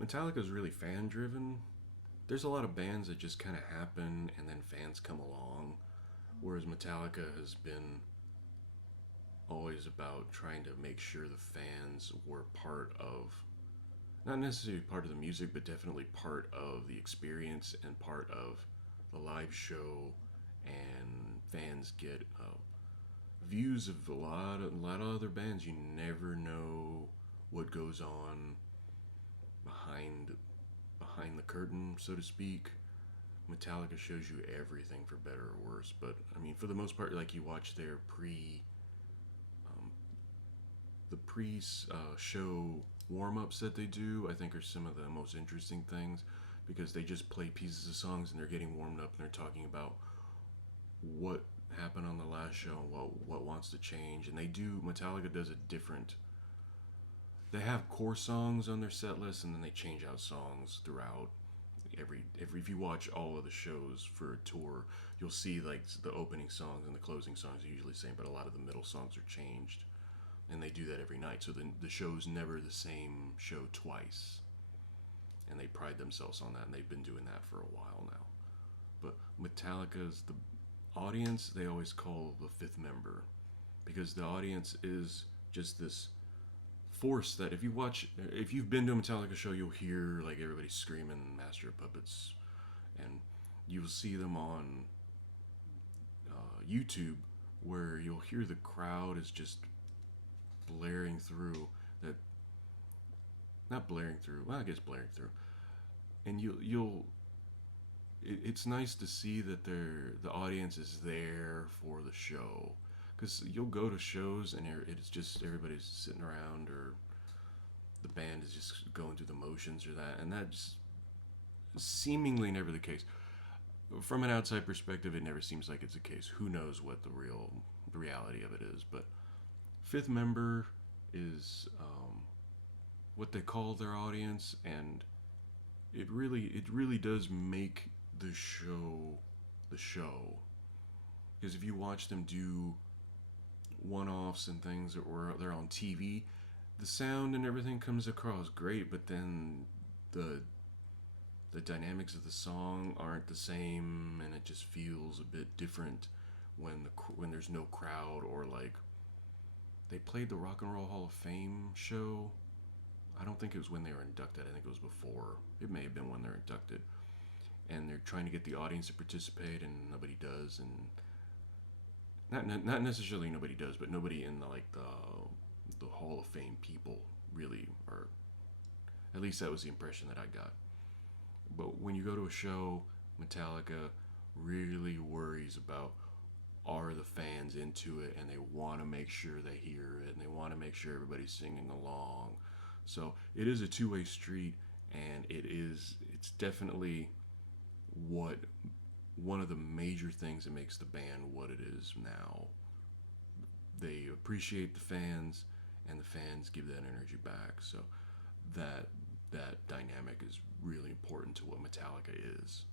Metallica is really fan driven. There's a lot of bands that just kind of happen and then fans come along, whereas Metallica has been always about trying to make sure the fans were part of, not necessarily part of the music, but definitely part of the experience and part of the live show. And fans get views of a lot of other bands. You never know what goes on behind behind the curtain, so to speak. Metallica shows you everything for better or worse. But I mean, for the most part, like you watch their pre show warm ups that they do. I think are some of the most interesting things because they just play pieces of songs and they're getting warmed up and they're talking about what happened on the last show and what wants to change. And they do Metallica does a different. They have core songs on their set list and then they change out songs throughout every if you watch all of the shows for a tour, you'll see like the opening songs and the closing songs are usually the same, but a lot of the middle songs are changed, and they do that every night. So then the show's never the same show twice, and they pride themselves on that, and they've been doing that for a while now. But Metallica's the audience they always call the fifth member because the audience is just this force that if you've been to a Metallica show, you'll hear like everybody screaming Master of Puppets, and you'll see them on YouTube where you'll hear the crowd is just blaring through that, not blaring through, well, I guess blaring through, and it's nice to see that the audience is there for the show because you'll go to shows and it's just everybody's sitting around or the band is just going through the motions or that, and that's seemingly never the case. From an outside perspective, it never seems like it's the case. Who knows what the reality of it is? But fifth member is what they call their audience, and it really does make the show. Because if you watch them do one-offs and things that were they're on TV, the sound and everything comes across great, but then the the dynamics of the song aren't the same, and it just feels a bit different when there's no crowd, or like they played the Rock and Roll Hall of Fame show. I don't think it was when they were inducted. I think it was before. It may have been when they're inducted, and they're trying to get the audience to participate, and nobody does, and not necessarily nobody does, but nobody in the Hall of Fame people really, or at least that was the impression that I got. But when you go to a show, Metallica really worries about, are the fans into it, and they want to make sure they hear it, and they want to make sure everybody's singing along. So it is a two-way street, and it's definitely what one of the major things that makes the band what it is now. They appreciate the fans, and the fans give that energy back. So that dynamic is really important to what Metallica is.